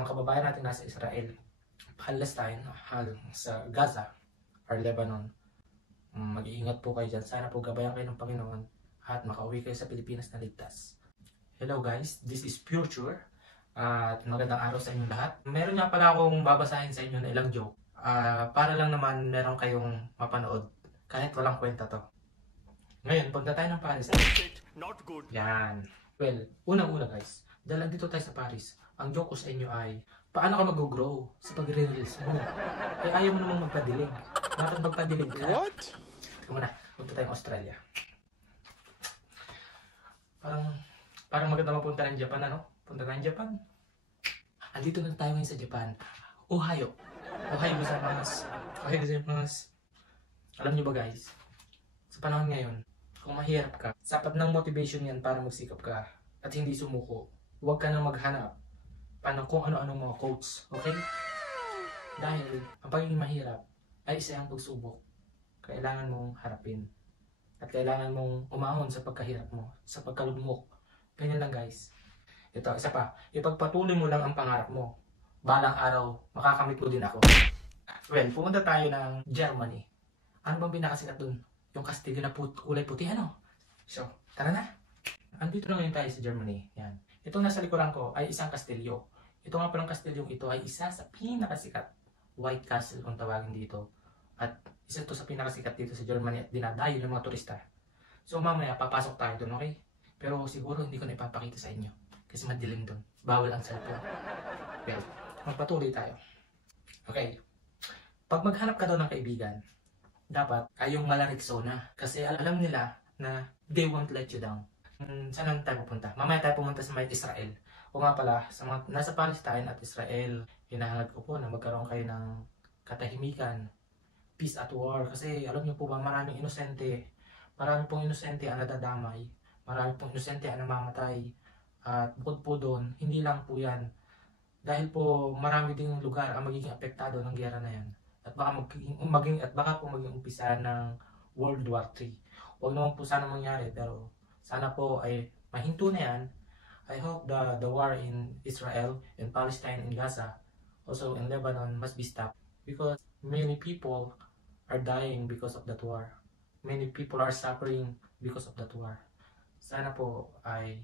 mga kababayan natin nasa Israel, Palestine, sa Gaza, or Lebanon, mag-iingat po kayo dyan. Sana po gabayan kayo ng Panginoon at makauwi kayo sa Pilipinas na ligtas. Hello guys, this is Future at magandang araw sa inyong lahat. Meron nga pala akong babasahin sa inyo na ilang joke para lang naman meron kayong mapanood kahit walang kwenta to. Ngayon, punta tayo ng Paris. Not good. Yan. Well, unang-una guys, dahil dito tayo sa Paris, ang joke ko sa inyo ay paano ka mag-grow sa pag-release mo? Eh ayaw mo namang magpadilig. Bakit magpadilig ka? What? Ito muna, punta tayong Australia. Parang maganda mapunta ng Japan, ano? Punta tayong Japan. Andito na tayo ngayon sa Japan. Ohio. Ohio gozaimasu. Ohio gozaimasu. Alam niyo ba guys, sa panahon ngayon, kung mahirap ka, sapat ng motivation yan para magsikap ka at hindi sumuko. Huwag ka nang maghanap kung ano-anong mga quotes, okay? Dahil ang pagiging mahirap ay isa ang pagsubok. Kailangan mong harapin. At kailangan mong umahon sa pagkahirap mo, sa pagkalugmok. Ganyan lang guys. Ito, isa pa. Ipagpatuloy mo lang ang pangarap mo. Balang araw, makakamit mo din ako. Well, pumunta tayo ng Germany. Ano bang pinakasikat dun? Yung kastilyo na kulay puti, ano? So, tara na. Andito na ngayon tayo sa Germany. Yan. Itong nasa likuran ko ay isang kastilyo. Ito nga palang kastilyong ito ay isa sa pinakasikat. White Castle kung tawagin dito. At isa ito sa pinakasikat dito sa Germany at dinadayo ng mga turista. So mamaya papasok tayo doon, okay? Pero siguro hindi ko na ipapakita sa inyo. Kasi madilim doon. Bawal ang cellphone. Well, magpatuloy tayo. Okay. Pag maghanap ka daw ng kaibigan, dapat ay yung malarikso na. Kasi alam nila na they won't let you down. Saan tayo pupunta? Mamaya tayo pumunta sa may Israel. O nga pala, sa mga nasa Palestine at Israel, hinahangad ko po na magkaroon kayo ng katahimikan, peace at war. Kasi alam niyo po ba, maraming inosente. Marami pong inosente ang nadadamay. Marami pong inosente ang namamatay. At bukod po doon, hindi lang po yan. Dahil po marami ding lugar ang magiging apektado ng giyera na yan. At baka po maging umpisa ng World War III. Huwag naman po sana mangyari, pero sana po ay mahinto na yan. I hope the war in Israel, in Palestine, in Gaza, also in Lebanon must be stopped. Because many people are dying because of that war. Many people are suffering because of that war. Sana po ay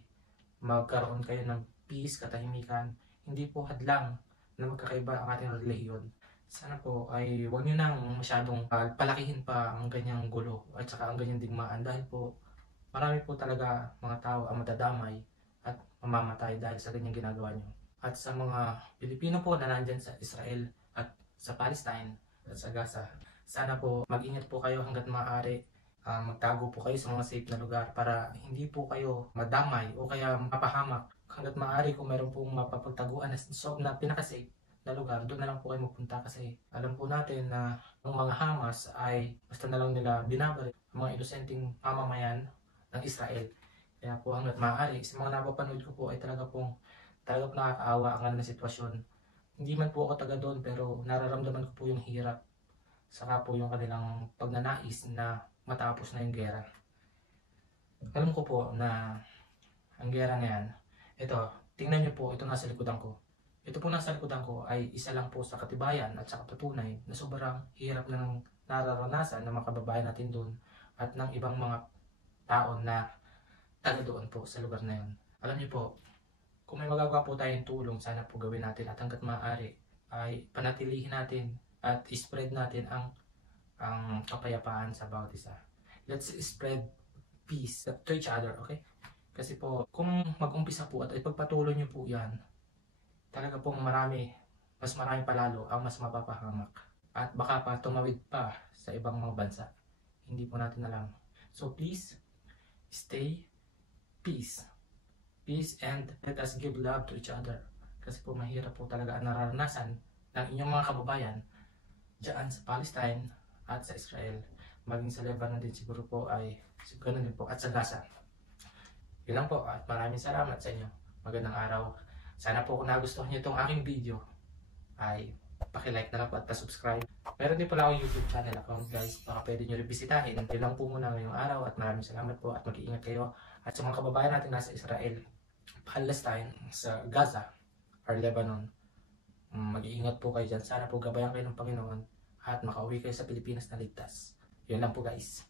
magkaroon kayo ng peace, katahimikan. Hindi po hadlang na magkakaiba ang ating relihiyon. Sana po ay huwag nyo nang masyadong palakihin pa ang ganyang gulo at saka ang ganyang digmaan. Dahil po marami po talaga mga tao ang madadamay at mamamatay dahil sa ganyang ginagawa nyo. At sa mga Pilipino po na nandyan sa Israel at sa Palestine at sa Gaza, sana po mag-ingat po kayo hanggat maaari. Magtago po kayo sa mga safe na lugar para hindi po kayo madamay o kaya mapahamak. Hanggat maaari kung meron pong mapapagtaguan na pinaka-safe na lugar, doon na lang po kayo magpunta kasi alam po natin na ang mga Hamas ay basta na lang nila binabaril ang mga inosenteng mamamayan ng Israel. Kaya po hanggat maaari, sa mga napapanood ko po ay talaga pong nakakaawa ang ano na sitwasyon. Hindi man po ako taga doon pero nararamdaman ko po yung hirap. Saka po yung kanilang pagnanais na matapos na yung gera. Alam ko po na ang gera na yan, ito, tingnan nyo po, ito nasa likodan ko. Ito po nasa likodan ko ay isa lang po sa katibayan at sa patunay na sobrang hirap na ng nararanasan ng mga kababayan natin doon at ng ibang mga tao na taga doon po sa lugar na yun. Alam niyo po, kung may magagawa po tayong tulong, sana po gawin natin at hanggat maaari ay panatilihin natin at spread natin ang kapayapaan sa bawat isa. Let's spread peace to each other, okay? Kasi po, kung mag-umpisa po at ipagpatuloy niyo po yan, talaga pong mas marami palalo ang mas mapapahamak. At baka pa tumawid pa sa ibang mga bansa. Hindi po natin alam. So please, stay peace. Peace and let us give love to each other. Kasi po mahirap po talaga ang nararanasan ng inyong mga kababayan dyan sa Palestine at sa Israel. Maging sa Lebanon din siguro po ay siguro din po at sa Gaza. Yun lang po at maraming salamat sa inyo. Magandang araw. Sana po kung nagustuhan niyo itong aking video ay paki-like na lang po at pa-subscribe. Meron din pala akong YouTube channel account guys. Baka pwede nyo rin bisitahin. Yun lang po muna ngayong araw at maraming salamat po at mag-iingat kayo. At sa mga kababayan natin nasa Israel, Palestine, sa Gaza or Lebanon, Mag-iingat po kayo dyan. Sana po gabayan kayo ng Panginoon at makauwi kayo sa Pilipinas na ligtas. Yun lang po guys.